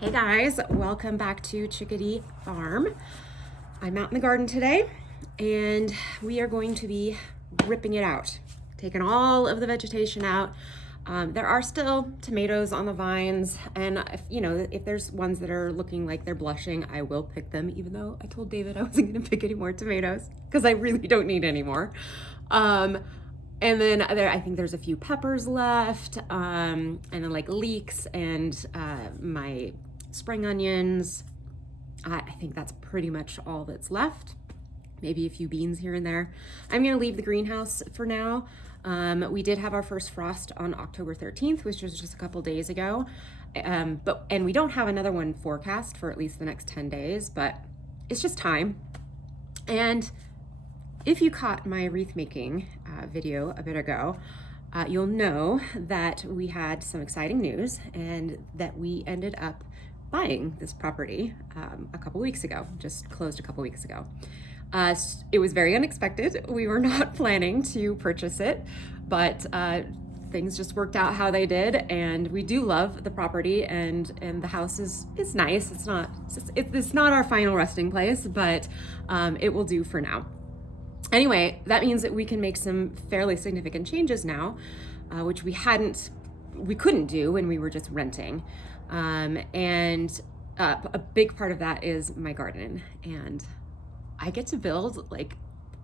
Hey guys, welcome back to Chickadee Farm. I'm out in the garden today and we are going to be ripping it out, taking all of the vegetation out. There are still tomatoes on the vines, and if there's ones that are looking like they're blushing, I will pick them, even though I told David I wasn't gonna pick any more tomatoes because I really don't need any more. And then I think there's a few peppers left, and then like leeks and my spring onions. I think that's pretty much all that's left. Maybe a few beans here and there. I'm gonna leave the greenhouse for now. We did have our first frost on October 13th, which was just a couple days ago. And we don't have another one forecast for at least the next 10 days, but it's just time. And if you caught my wreath making video a bit ago, you'll know that we had some exciting news and that we ended up buying this property a couple weeks ago, just closed a couple weeks ago. It was very unexpected. We were not planning to purchase it, but things just worked out how they did, and we do love the property, and the house is nice. It's not our final resting place, but it will do for now. Anyway, that means that we can make some fairly significant changes now, which we couldn't do when we were just renting. And a big part of that is my garden, and I get to build like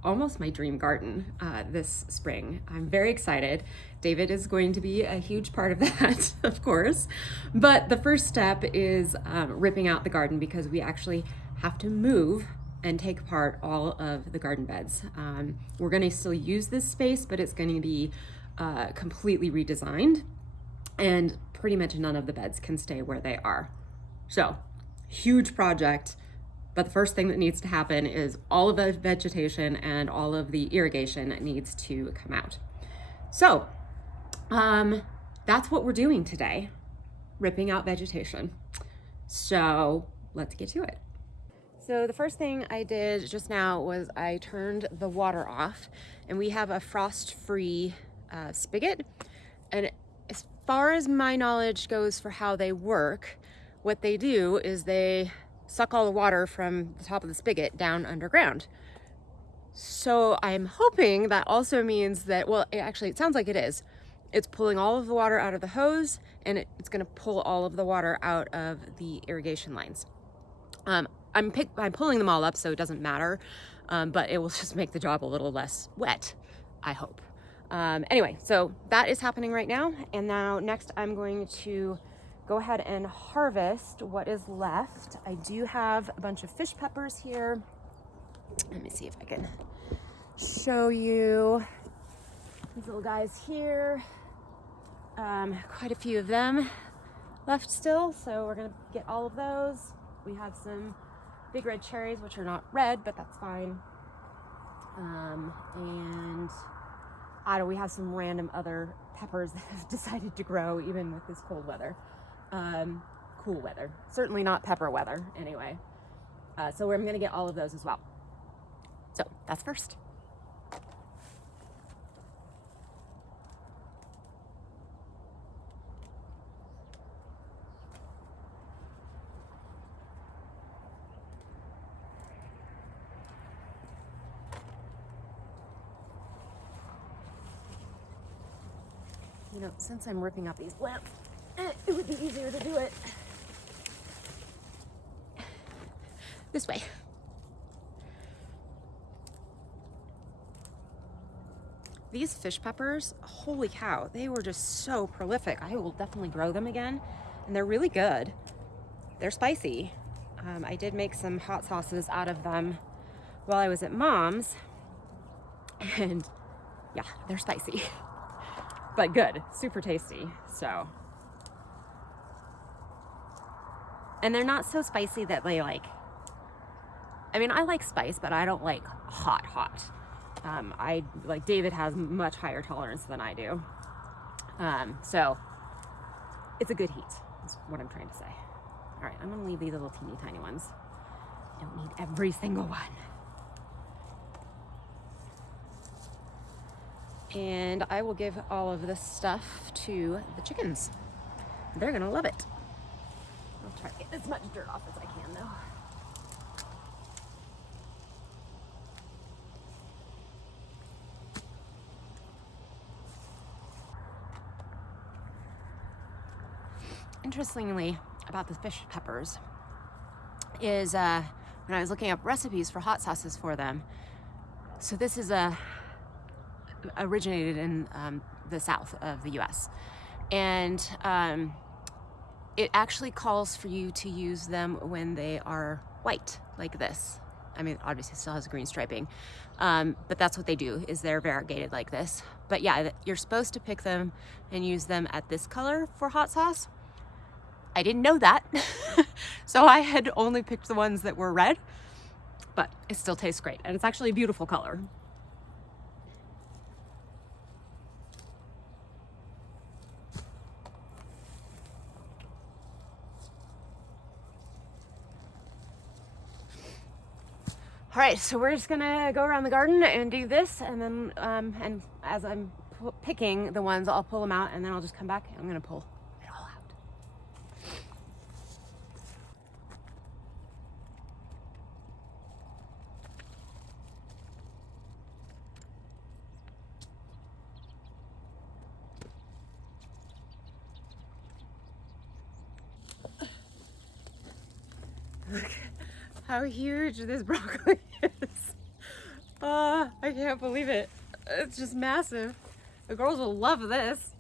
almost my dream garden this spring. I'm very excited. David is going to be a huge part of that, of course. But the first step is ripping out the garden, because we actually have to move and take apart all of the garden beds. We're gonna still use this space, but it's gonna be completely redesigned, and pretty much none of the beds can stay where they are. So, huge project, but the first thing that needs to happen is all of the vegetation and all of the irrigation needs to come out. So, that's what we're doing today, ripping out vegetation. So, let's get to it. So the first thing I did just now was I turned the water off, and we have a frost-free spigot. And as far as my knowledge goes for how they work, what they do is they suck all the water from the top of the spigot down underground. So I'm hoping that also means that, well, it sounds like it is. It's pulling all of the water out of the hose, and it's gonna pull all of the water out of the irrigation lines. I'm pulling them all up, so it doesn't matter, but it will just make the job a little less wet, I hope. Anyway, so that is happening right now, and now next I'm going to go ahead and harvest what is left. I do have a bunch of fish peppers here. Let me see if I can show you these little guys here. Quite a few of them left still, so we're gonna get all of those. We have some big red cherries, which are not red, but that's fine. And we have some random other peppers that have decided to grow even with this cold weather. Cool weather. Certainly not pepper weather, anyway. So I'm gonna get all of those as well. So that's first. You know, since I'm ripping up these plants, it would be easier to do it this way. These fish peppers, holy cow, they were just so prolific. I will definitely grow them again, and they're really good. They're spicy. I did make some hot sauces out of them while I was at Mom's, and yeah, they're spicy. But good, super tasty, so. And they're not so spicy that they I like spice, but I don't like hot. David has much higher tolerance than I do. So it's a good heat, is what I'm trying to say. All right, I'm gonna leave these little teeny tiny ones. Don't need every single one. And I will give all of this stuff to the chickens. They're gonna love it. try to get as much dirt off as I can though. Interestingly about the fish peppers is when I was looking up recipes for hot sauces for them, so this is originated in the south of the US, and it actually calls for you to use them when they are white like this. I mean, obviously it still has green striping, but that's what they do, is they're variegated like this. But yeah, you're supposed to pick them and use them at this color for hot sauce. I didn't know that, so I had only picked the ones that were red, but it still tastes great, and it's actually a beautiful color. All right, so we're just gonna go around the garden and do this, and then and as I'm picking the ones, I'll pull them out, and then I'll just come back and I'm gonna pull it all out. Look how huge this broccoli is. I can't believe it. It's just massive. The girls will love this.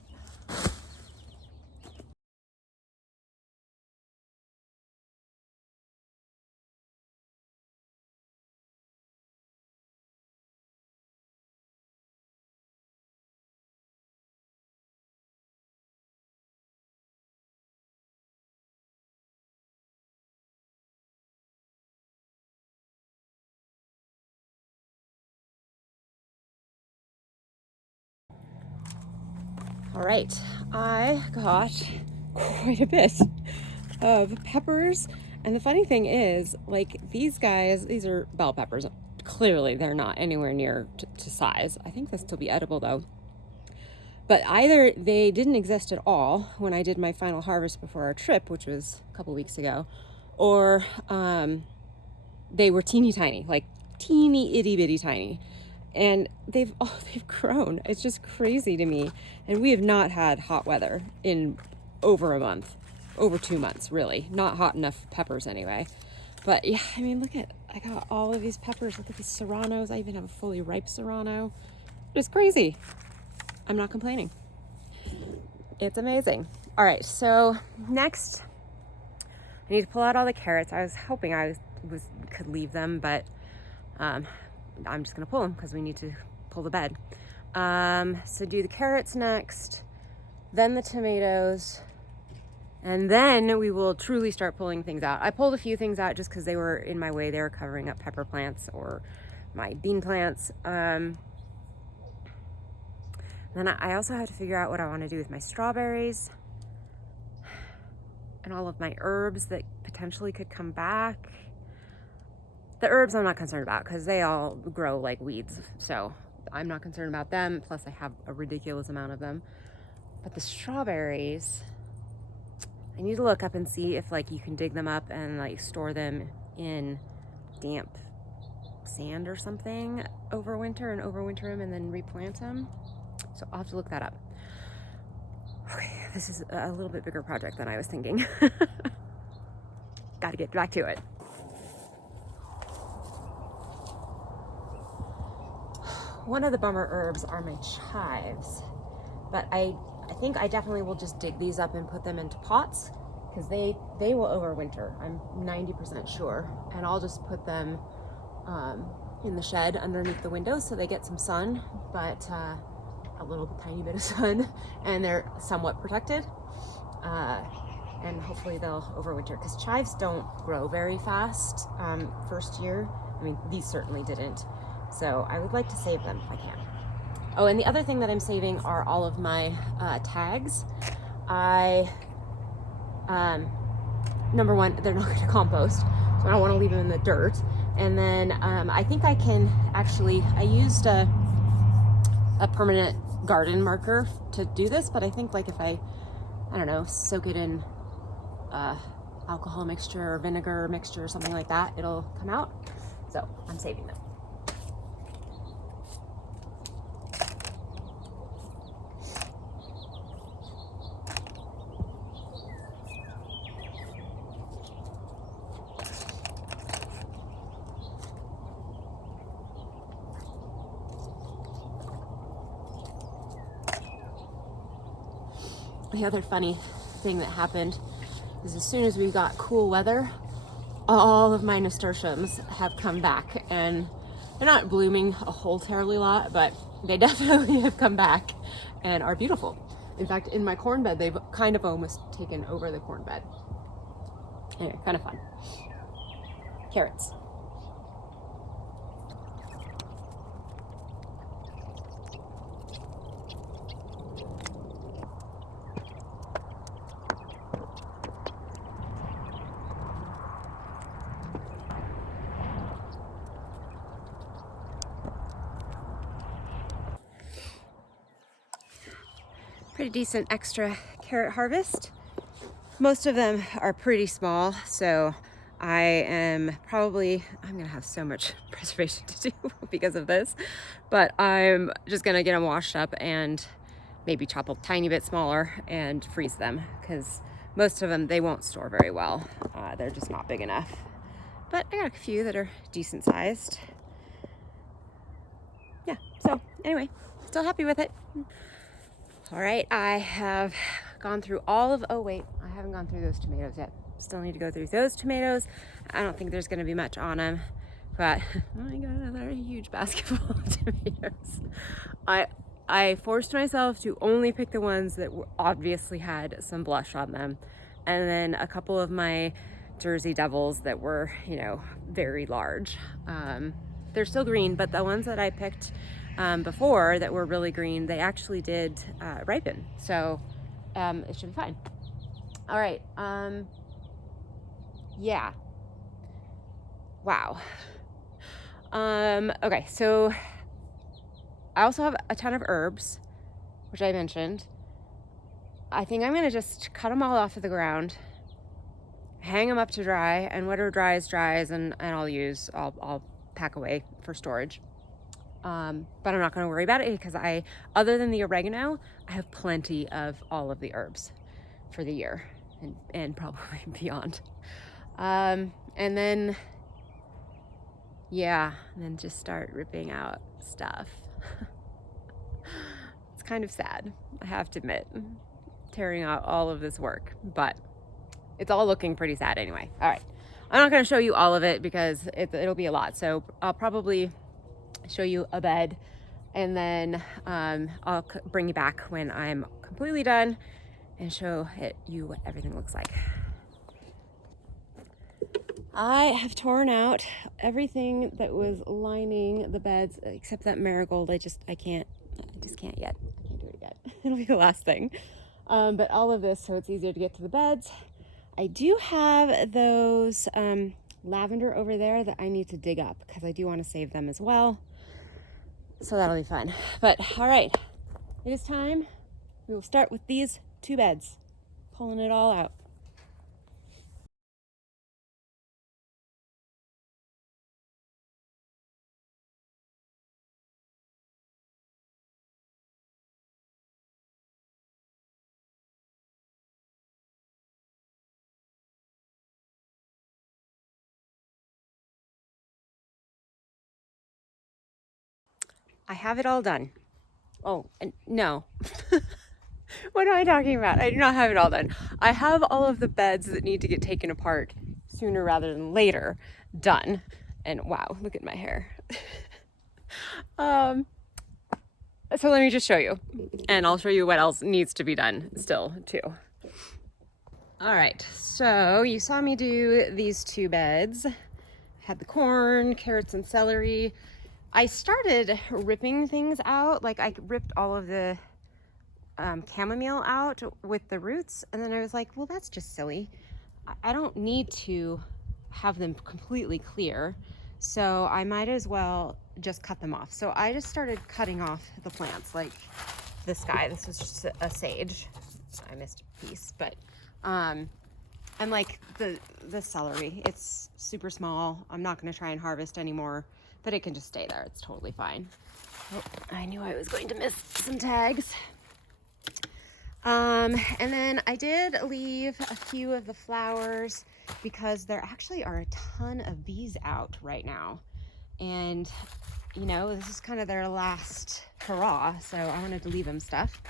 All right, I got quite a bit of peppers. And the funny thing is, like, these guys, these are bell peppers. Clearly, they're not anywhere near to size. I think this will be edible, though. But either they didn't exist at all when I did my final harvest before our trip, which was a couple weeks ago, or they were teeny tiny, like teeny itty bitty tiny. And they've grown. It's just crazy to me. And we have not had hot weather in over a month, over 2 months, really. Not hot enough peppers anyway. But yeah, I mean, I got all of these peppers. Look at these serranos. I even have a fully ripe serrano. It's crazy. I'm not complaining. It's amazing. All right, so next, I need to pull out all the carrots. I was hoping I could leave them, but I'm just gonna pull them because we need to pull the bed. So do the carrots next, then the tomatoes, and then we will truly start pulling things out. I pulled a few things out just because they were in my way. They were covering up pepper plants or my bean plants. Then I also have to figure out what I want to do with my strawberries and all of my herbs that potentially could come back. The herbs I'm not concerned about because they all grow like weeds, so I'm not concerned about them. Plus I have a ridiculous amount of them. But the strawberries, I need to look up and see if like you can dig them up and like store them in damp sand or something over winter and overwinter them and then replant them. So I'll have to look that up. Okay, this is a little bit bigger project than I was thinking. Got to get back to it. One of the bummer herbs are my chives, but I think I definitely will just dig these up and put them into pots because they will overwinter. I'm 90% sure, and I'll just put them in the shed underneath the windows so they get some sun, but a little tiny bit of sun, and they're somewhat protected, and hopefully they'll overwinter because chives don't grow very fast first year. I mean, these certainly didn't. So I would like to save them if I can. Oh, and the other thing that I'm saving are all of my tags. Number one, they're not going to compost, so I don't want to leave them in the dirt. And then I think I can actually, I used a permanent garden marker to do this, but I think like if I don't know, soak it in alcohol mixture or vinegar mixture or something like that, it'll come out. So I'm saving them. The other funny thing that happened is as soon as we got cool weather, all of my nasturtiums have come back, and they're not blooming a whole terribly lot, but they definitely have come back and are beautiful. In fact, in my corn bed, they've kind of almost taken over the corn bed. Anyway, kind of fun. Carrots. Pretty decent extra carrot harvest. Most of them are pretty small, so I'm gonna have so much preservation to do because of this, but I'm just gonna get them washed up and maybe chop a tiny bit smaller and freeze them, because most of them, they won't store very well. They're just not big enough. But I got a few that are decent sized. Yeah, so anyway, still happy with it. All right, I have gone through all of, oh wait, I haven't gone through those tomatoes yet. Still need to go through those tomatoes. I don't think there's gonna be much on them, but oh, I got another huge basket full of tomatoes. I forced myself to only pick the ones that obviously had some blush on them. And then a couple of my Jersey Devils that were, you know, very large. They're still green, but the ones that I picked before that were really green, they actually did ripen. So it should be fine. All right. Yeah. Wow. Okay, so I also have a ton of herbs, which I mentioned. I think I'm gonna just cut them all off of the ground, hang them up to dry, and whatever dries, and I'll pack away for storage. But I'm not gonna worry about it because other than the oregano, I have plenty of all of the herbs for the year and probably beyond. And then, yeah, and then just start ripping out stuff. It's kind of sad, I have to admit, tearing out all of this work, but it's all looking pretty sad anyway. All right, I'm not gonna show you all of it because it'll be a lot. So I'll probably show you a bed, and then I'll bring you back when I'm completely done and show you what everything looks like. I have torn out everything that was lining the beds except that marigold. I just can't yet. I can't do it yet. It'll be the last thing. But all of this, so it's easier to get to the beds. I do have those lavender over there that I need to dig up because I do want to save them as well. So that'll be fun. But all right, it is time. We will start with these 2 beds, pulling it all out. I have it all done. Oh, no. What am I talking about? I do not have it all done. I have all of the beds that need to get taken apart sooner rather than later done. And wow, look at my hair. So let me just show you, and I'll show you what else needs to be done still too. All right, so you saw me do these 2 beds. I had the corn, carrots, and celery. I started ripping things out, like I ripped all of the chamomile out with the roots, and then I was like, well, that's just silly. I don't need to have them completely clear, so I might as well just cut them off. So I just started cutting off the plants, like this guy. This was just a sage. I missed a piece, but I'm like the celery. It's super small. I'm not going to try and harvest anymore, but it can just stay there. It's totally fine. Oh, I knew I was going to miss some tags. And then I did leave a few of the flowers because there actually are a ton of bees out right now. And, you know, this is kind of their last hurrah, so I wanted to leave them stuff.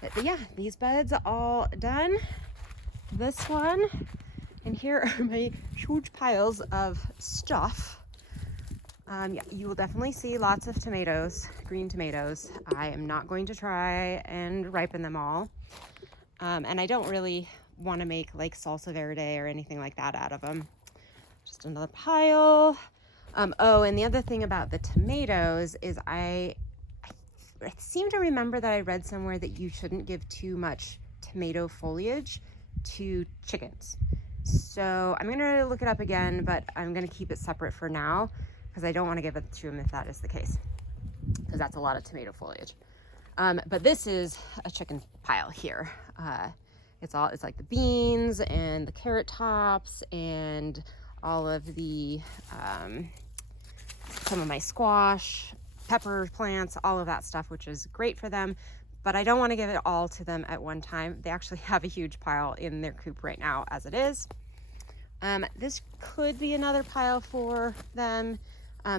But yeah, these beds all done. This one, and here are my huge piles of stuff. Yeah, you will definitely see lots of tomatoes, green tomatoes. I am not going to try and ripen them all. And I don't really want to make like salsa verde or anything like that out of them. Just another pile. Oh, and the other thing about the tomatoes is I seem to remember that I read somewhere that you shouldn't give too much tomato foliage to chickens. So I'm gonna look it up again, but I'm gonna keep it separate for now because I don't want to give it to them if that is the case, because that's a lot of tomato foliage. But this is a chicken pile here. It's like the beans and the carrot tops and all of the some of my squash, pepper plants, all of that stuff, which is great for them. But I don't want to give it all to them at one time. They actually have a huge pile in their coop right now as it is. This could be another pile for them.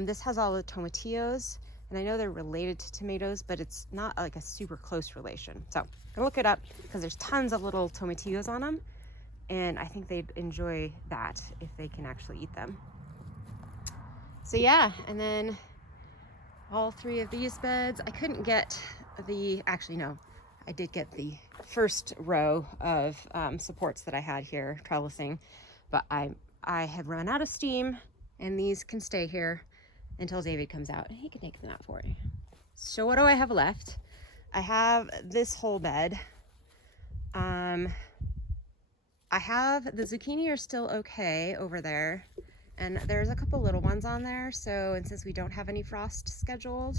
This has all the tomatillos, and I know they're related to tomatoes, but it's not like a super close relation. So I'm gonna look it up because there's tons of little tomatillos on them, and I think they'd enjoy that if they can actually eat them. So yeah, and then all three of these beds, I couldn't get actually no, I did get the first row of supports that I had here, trellising, but I have run out of steam, and these can stay here until David comes out and he can take them out for me. So what do I have left? I have this whole bed. I have the zucchini are still okay over there, and there's a couple little ones on there. So, and since we don't have any frost scheduled,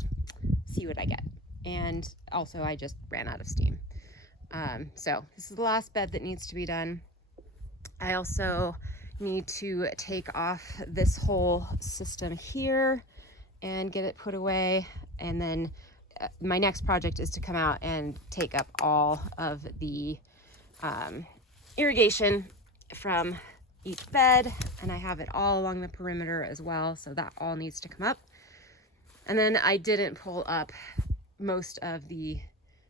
see what I get. And also I just ran out of steam. So this is the last bed that needs to be done. I also need to take off this whole system here and get it put away. And then my next project is to come out and take up all of the irrigation from each bed, and I have it all along the perimeter as well, so that all needs to come up. And then I didn't pull up most of the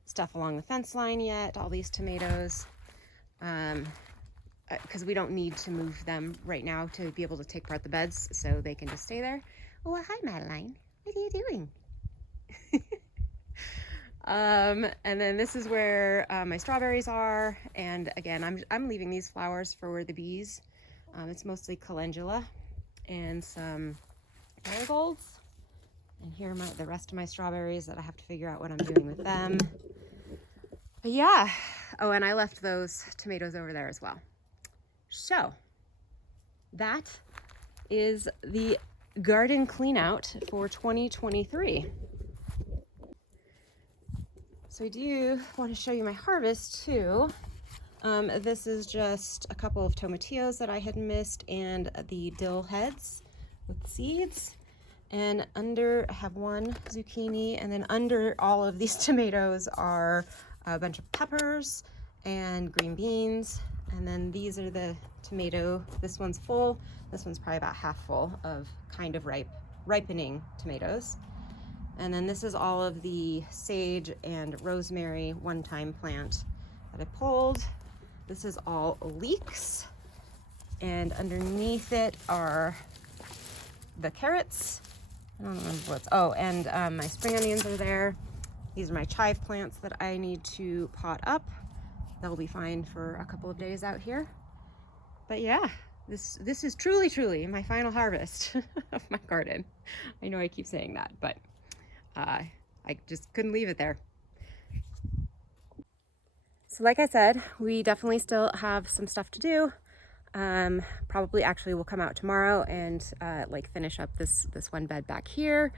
stuff along the fence line yet, all these tomatoes, because we don't need to move them right now to be able to take apart the beds, so they can just stay there. Oh, hi Madeline, what are you doing? And then this is where my strawberries are, and again I'm leaving these flowers for the bees. It's mostly calendula and some marigolds, and here are the rest of my strawberries that I have to figure out what I'm doing with them. But yeah, oh, and I left those tomatoes over there as well. So that is the garden clean out for 2023. So I do want to show you my harvest too. This is just a couple of tomatillos that I had missed and the dill heads with seeds. And under, I have one zucchini, and then under all of these tomatoes are a bunch of peppers and green beans. And then these are the tomato, this one's full, this one's probably about half full of kind of ripening tomatoes. And then this is all of the sage and rosemary one-time plant that I pulled. This is all leeks, and underneath it are the carrots. I don't remember what's, oh, and my spring onions are there. These are my chive plants that I need to pot up. They'll be fine for a couple of days out here. But yeah, this is truly my final harvest of my garden. I know I keep saying that, but I just couldn't leave it there. So like I said, we definitely still have some stuff to do. Probably actually will come out tomorrow and like finish up this one bed back here,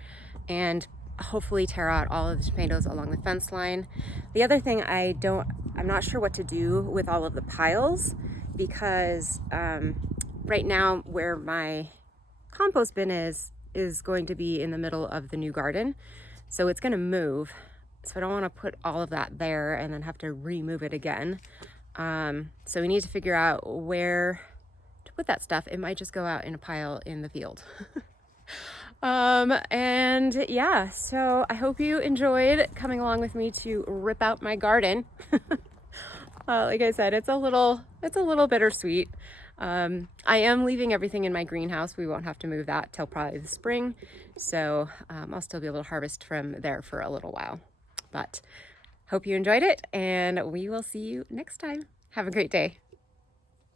and hopefully tear out all of the tomatoes along the fence line. The other thing I'm not sure what to do with all of the piles, because right now where my compost bin is going to be in the middle of the new garden. So it's going to move. So I don't want to put all of that there and then have to remove it again. So we need to figure out where to put that stuff. It might just go out in a pile in the field. And yeah, so I hope you enjoyed coming along with me to rip out my garden. Like I said, it's a little bittersweet. I am leaving everything in my greenhouse. We won't have to move that till probably the spring. So I'll still be able to harvest from there for a little while. But hope you enjoyed it, and we will see you next time. Have a great day.